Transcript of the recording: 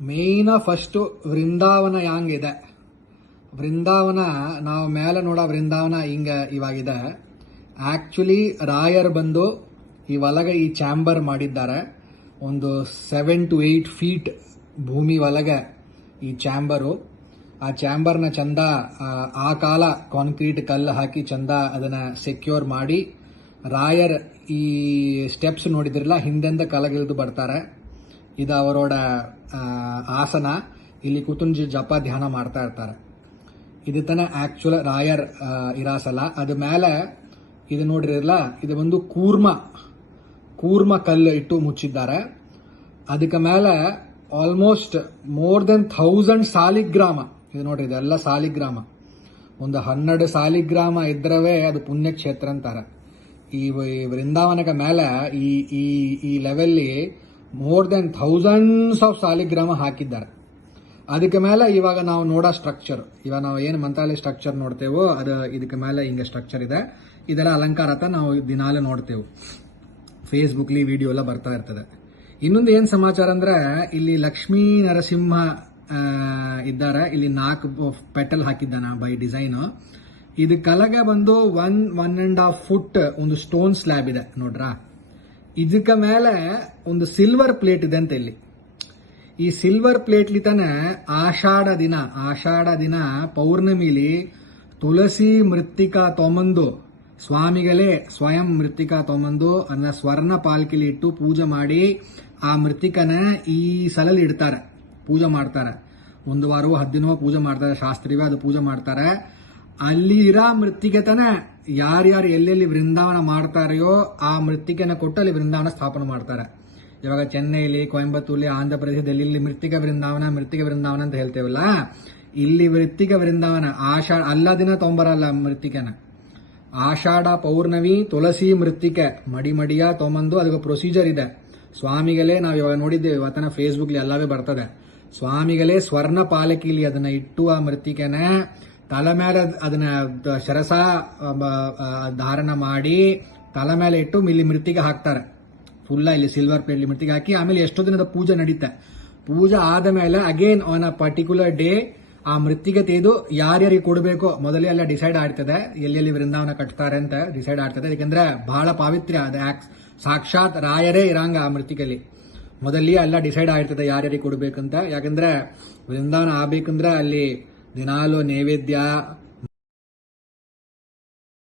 ಮೇಯ್ನ first ವೃಂದಾವನ ಯಾಂಗಿದೆ? ವೃಂದಾವನ, ನಾವು ಮೇಲೆ ನೋಡೋ ವೃಂದಾವನ ಹಿಂಗ ಇವಾಗಿದೆ. ಆಕ್ಚುಲಿ ರಾಯರ್ ಬಂದು ಈ ಒಳಗೆ ಈ ಚಾಂಬರ್ ಮಾಡಿದ್ದಾರೆ. ಒಂದು ಸೆವೆನ್ ಟು ಏಯ್ಟ್ ಫೀಟ್ ಭೂಮಿ ಒಳಗೆ ಈ ಚಾಂಬರು. ಆ ಚಾಂಬರ್ನ ಚಂದ, ಆ ಕಾಲ ಕಾಂಕ್ರೀಟ್ ಕಲ್ಲು ಹಾಕಿ ಚಂದ ಅದನ್ನ ಸೆಕ್ಯೂರ್ ಮಾಡಿ ರಾಯರ್ ಈ ಸ್ಟೆಪ್ಸ್ ನೋಡಿದ್ರಲ್ಲ, ಹಿಂದೆಂದ ಕಲಗಿಳಿದು ಬರ್ತಾರೆ. ಇದು ಅವರೋಡ ಆಸನ. ಇಲ್ಲಿ ಕೂತುಂಜಿ ಜಪ ಧ್ಯಾನ ಮಾಡ್ತಾ ಇರ್ತಾರೆ. ಇದು ತನ ಆಕ್ಚುಲ್ ರಾಯರ್ ಇರಾಸಲ್ಲ ಇರಾಸಲ. ಅದ ಮೇಲೆ ಇದು ನೋಡಿರಲ್ಲ ಇದು ಒಂದು ಕೂರ್ಮ. ಕೂರ್ಮ ಕಲ್ಲು ಇಟ್ಟು ಮುಚ್ಚಿದ್ದಾರೆ. ಅದಕ್ಕೆ ಮೇಲೆ almost more than thousand Saligrama. ಇದು ನೋಡ್ರಿ, ಇದೆಲ್ಲ ಸಾಲಿಗ್ರಾಮ. ಒಂದು ಹನ್ನೆರಡು ಸಾಲಿಗ್ರಾಮ ಇದ್ರವೇ ಅದು ಪುಣ್ಯಕ್ಷೇತ್ರ ಅಂತಾರೆ. ಈ ವೃಂದಾವನಕ ಮೇಲೆ ಈ ಈ ಈ ಲೆವೆಲ್ಲಿ more than thousands of Saligrama ಹಾಕಿದ್ದಾರೆ. ಅದಕ್ಕೆ ಮೇಲೆ ಇವಾಗ ನಾವು ನೋಡೋ ಸ್ಟ್ರಕ್ಚರ್ ಇವಾಗ ನಾವು ಏನು ಮಂತ್ರಾಲಯ ಸ್ಟ್ರಕ್ಚರ್ ನೋಡ್ತೇವೋ, ಅದು ಇದಕ್ಕೆ ಮೇಲೆ ಹಿಂಗೆ ಸ್ಟ್ರಕ್ಚರ್ ಇದೆ. ಇದರ ಅಲಂಕಾರತ ನಾವು ದಿನಾಲೂ ನೋಡ್ತೇವೆ. ಫೇಸ್ಬುಕ್ಲಿ ವಿಡಿಯೋ ಎಲ್ಲ ಬರ್ತಾ ಇರ್ತದೆ. ಇನ್ನೊಂದು ಏನು ಸಮಾಚಾರ ಅಂದ್ರೆ, ಇಲ್ಲಿ ಲಕ್ಷ್ಮೀ ನರಸಿಂಹ ಇದ್ದಾರೆ. ಇಲ್ಲಿ ನಾಲ್ಕು ಪೆಟಲ್ ಹಾಕಿದ್ದಾನ ಬೈ ಡಿಸೈನ್ ಇದು ಕಲಗ ಬಂದು one one and half foot ಒಂದು ಸ್ಟೋನ್ ಸ್ಲ್ಯಾಬ್ ಇದೆ. ನೋಡ್ರಾ ಇದಕ್ಕೆ ಮೇಲೆ ಒಂದು ಸಿಲ್ವರ್ ಪ್ಲೇಟ್ ಇದೆ ಅಂತ ಇಲ್ಲಿ. ಈ ಸಿಲ್ವರ್ ಪ್ಲೇಟ್ಲಿ ತಾನೆ ಆಷಾಢ ದಿನ ಆಷಾಢ ದಿನ ಪೌರ್ಣಮಿಲಿ ತುಳಸಿ ಮೃತ್ತಿಕಾ ತೊಂಬಂದು ಸ್ವಾಮಿಗಳೇ ಸ್ವಯಂ ಮೃತ್ತಿಕಾ ತೊಂಬಂದು ಅದನ್ನ ಸ್ವರ್ಣ ಪಾಲ್ಕಿಲಿ ಇಟ್ಟು ಪೂಜೆ ಮಾಡಿ ಆ ಮೃತ್ತಿಕನ ಈ ಸಲಲ್ಲಿ ಇಡ್ತಾರೆ, ಪೂಜೆ ಮಾಡ್ತಾರೆ. ಒಂದು ವಾರವೋ ಹತ್ತು ದಿನವೋ ಪೂಜೆ ಮಾಡ್ತಾರೆ, ಶಾಸ್ತ್ರೀವೇ ಅದು ಪೂಜೆ ಮಾಡ್ತಾರೆ. ಅಲ್ಲಿ ಇರೋ ಮೃತ್ತಿಗೆ ತಾನೆ ಯಾರ್ಯಾರು ಎಲ್ಲೆಲ್ಲಿ ವೃಂದಾವನ ಮಾಡ್ತಾರೆಯೋ ಆ ಮೃತ್ತಿಕೆಯನ್ನು ಕೊಟ್ಟು ಅಲ್ಲಿ ವೃಂದಾವನ ಸ್ಥಾಪನೆ ಮಾಡ್ತಾರೆ. ಇವಾಗ ಚೆನ್ನೈಲಿ, ಕೊಯಂಬತ್ತೂರ್ಲಿ ಆಂಧ್ರ ಪ್ರದೇಶದಲ್ಲಿ ಇಲ್ಲಿ ಮೃತ್ತಿಕ ವೃಂದಾವನ ಮೃತ್ತಿಕ ವೃಂದಾವನ ಅಂತ ಹೇಳ್ತೇವಲ್ಲ? ಇಲ್ಲಿ ಮೃತ್ತಿಕ ವೃಂದಾವನ, ಆಷಾಢ, ಅಲ್ಲ ದಿನ ತೊಂಬರಲ್ಲ ಮೃತ್ತಿಕೆನ. ಆಷಾಢ ಪೌರ್ಣಮಿ, ತುಳಸಿ ಮೃತ್ತಿಕೆ ಮಡಿ ಮಡಿಯ ತೊಂಬಂದು ಅದಕ್ಕೆ ಪ್ರೊಸೀಜರ್ ಇದೆ. ಸ್ವಾಮಿಗಳೇ, ನಾವು ಇವಾಗ ನೋಡಿದ್ದೇವೆ, ಇವತ್ತನ ಫೇಸ್ಬುಕ್ ಎಲ್ಲವೇ ಬರ್ತದೆ. ಸ್ವಾಮಿಗಳೇ ಸ್ವರ್ಣ ಪಾಲಕಿಲಿ ಅದನ್ನ ಇಟ್ಟು ಆ ಮೃತ್ತಿಕೆನ ತಲೆ ಮೇಲೆ ಅದ್- ಅದನ್ನ ಶರಸ ಧಾರಣ ಮಾಡಿ ತಲೆ ಮೇಲೆ ಇಟ್ಟು ಇಲ್ಲಿ ಮೃತಿಗೆ ಹಾಕ್ತಾರೆ. ಫುಲ್ಲ ಇಲ್ಲಿ ಸಿಲ್ವರ್ ಪ್ಲೇಟ್ ಮೃತಿಗೆ ಹಾಕಿ, ಆಮೇಲೆ ಎಷ್ಟೋ ದಿನದ ಪೂಜೆ ನಡೀತೆ. ಪೂಜೆ ಆದ ಮೇಲೆ again on a particular day ಆ ಮೃತ್ತಿಗೆ ತೆಗೆದು ಯಾರ್ಯಾರಿಗೆ ಕೊಡಬೇಕು, ಮೊದಲೇ ಎಲ್ಲ ಡಿಸೈಡ್ ಆಗ್ತದೆ. ಎಲ್ಲೆಲ್ಲಿ ವೃಂದಾವನ ಕಟ್ತಾರೆ ಅಂತ ಡಿಸೈಡ್ ಆಗ್ತದೆ. ಯಾಕಂದ್ರೆ ಬಹಳ ಪಾವಿತ್ರ್ಯ, ಅದು ಸಾಕ್ಷಾತ್ ರಾಯರೇ ಇರಂಗ ಆ ಮೃತ್ತಿಗೆಲಿ ಮೊದಲೇ ಎಲ್ಲ ಡಿಸೈಡ್ ಆಗಿರ್ತದೆ ಯಾರ್ಯಾರಿಗೆ ಕೊಡಬೇಕಂತ. ಯಾಕಂದ್ರೆ ವೃಂದಾವನ ಆಗ್ಬೇಕಂದ್ರೆ ಅಲ್ಲಿ ದಿನಾಲು ನೈವೇದ್ಯ